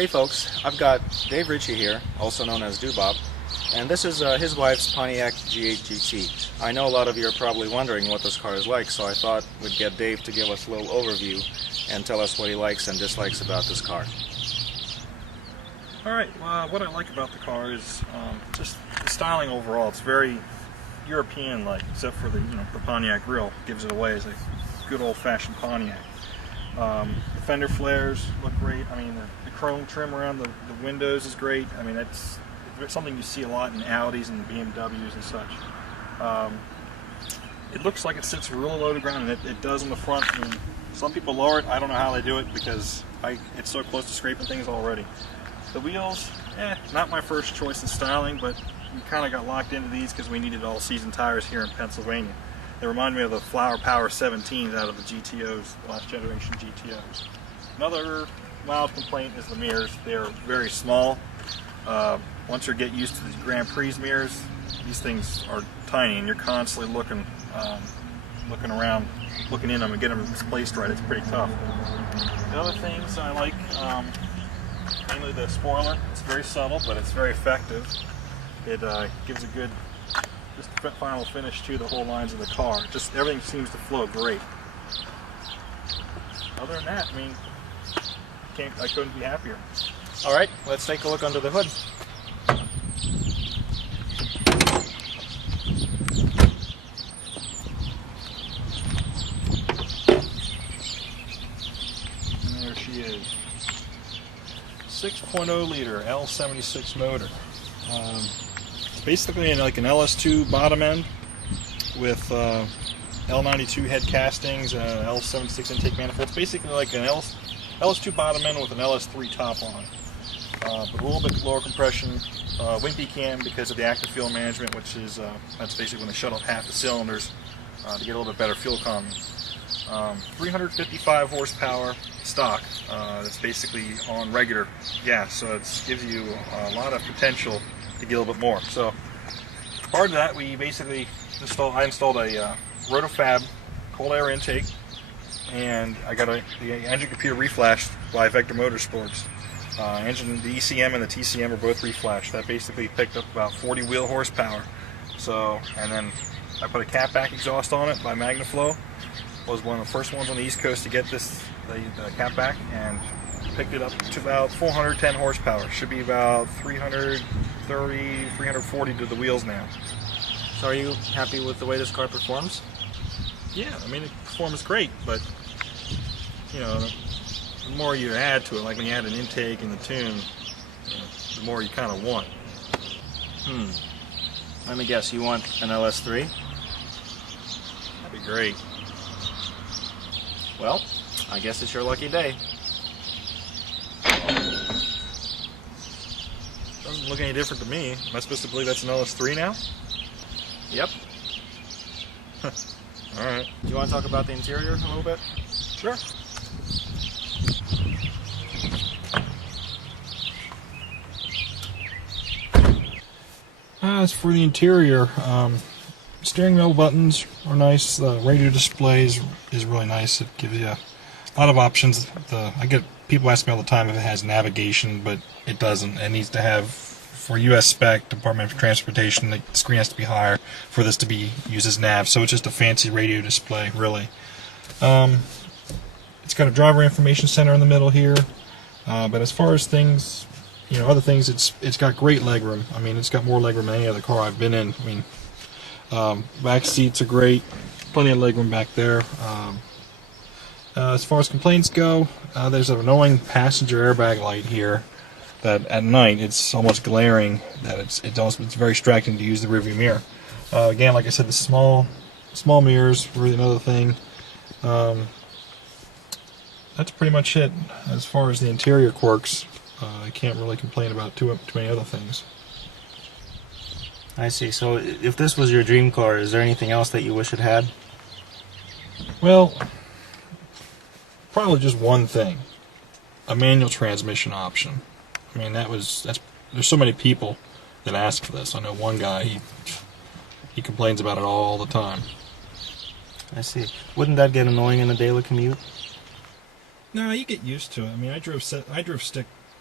Hey folks, I've got Dave Richie here, also known as DuBob, and this is his wife's Pontiac G8 GT. I know a lot of you are probably wondering what this car is like, so I thought we'd get Dave to give us a little overview and tell us what he likes and dislikes about this car. Alright, what I like about the car is just the styling overall. It's very European-like, except for the Pontiac grille gives it away as a good old-fashioned Pontiac. The fender flares look great. I mean, the chrome trim around the windows is great. I mean, it's something you see a lot in Audis and BMWs and such. It looks like it sits really low to ground, and it does in the front. I mean, some people lower it. I don't know how they do it because it's so close to scraping things already. The wheels, not my first choice in styling, but we kind of got locked into these because we needed all-season tires here in Pennsylvania. They remind me of the Flower Power 17s out of the GTOs, last generation GTOs. Another mild complaint is the mirrors. They are very small. Once you get used to these Grand Prix mirrors, these things are tiny, and you're constantly looking around, looking in them and getting them placed right. It's pretty tough. The other things I like, mainly the spoiler. It's very subtle, but it's very effective. It gives a good final finish to the whole lines of the car. Just everything seems to flow great. Other than that, I mean, I couldn't be happier. All right, let's take a look under the hood. And there she is. 6.0 liter L76 motor. It's basically like an LS2 bottom end with L92 head castings, L76 intake manifold. It's basically like an LS2 bottom end with an LS3 top on. But a little bit lower compression, wimpy cam because of the active fuel management, which is that's basically when they shut off half the cylinders to get a little bit better fuel economy. 355 horsepower stock. That's basically on regular gas, so it gives you a lot of potential to get a little bit more. So part of that, we basically I installed a Rotofab cold air intake, and I got the engine computer reflashed by Vector Motorsports. The ECM and the TCM are both reflashed. That basically picked up about 40 wheel horsepower. So, and then I put a catback exhaust on it by MagnaFlow. Was one of the first ones on the East Coast to get the catback, and picked it up to about 410 horsepower. Should be about 330, 340 to the wheels now. So are you happy with the way this car performs? Yeah, I mean, it performs great, but the more you add to it, like when you add an intake and the tune, the more you kind of want. Let me guess, you want an LS3? That'd be great. Well, I guess it's your lucky day. Doesn't look any different to me. Am I supposed to believe that's an LS3 now? Yep. Alright. Do you want to talk about the interior a little bit? Sure. As for the interior, steering wheel buttons are nice. The radio display is really nice. It gives you a lot of options. I get people ask me all the time if it has navigation, but it doesn't. It needs to have, for U.S. spec, Department of Transportation, the screen has to be higher for this to be used as nav. So it's just a fancy radio display, really. It's got a driver information center in the middle here. But as far as things, other things, it's got great legroom. I mean, it's got more legroom than any other car I've been in. I mean, back seats are great, plenty of legroom back there. As far as complaints go, there's an annoying passenger airbag light here that at night it's almost glaring. That it's very distracting to use the rearview mirror. Again, like I said, the small mirrors really another thing. That's pretty much it as far as the interior quirks. I can't really complain about too many other things. I see. So if this was your dream car, is there anything else that you wish it had? Well, probably just one thing. A manual transmission option. I mean, there's so many people that ask for this. I know one guy, he complains about it all the time. I see. Wouldn't that get annoying in a daily commute? No, you get used to it. I mean, I drove stick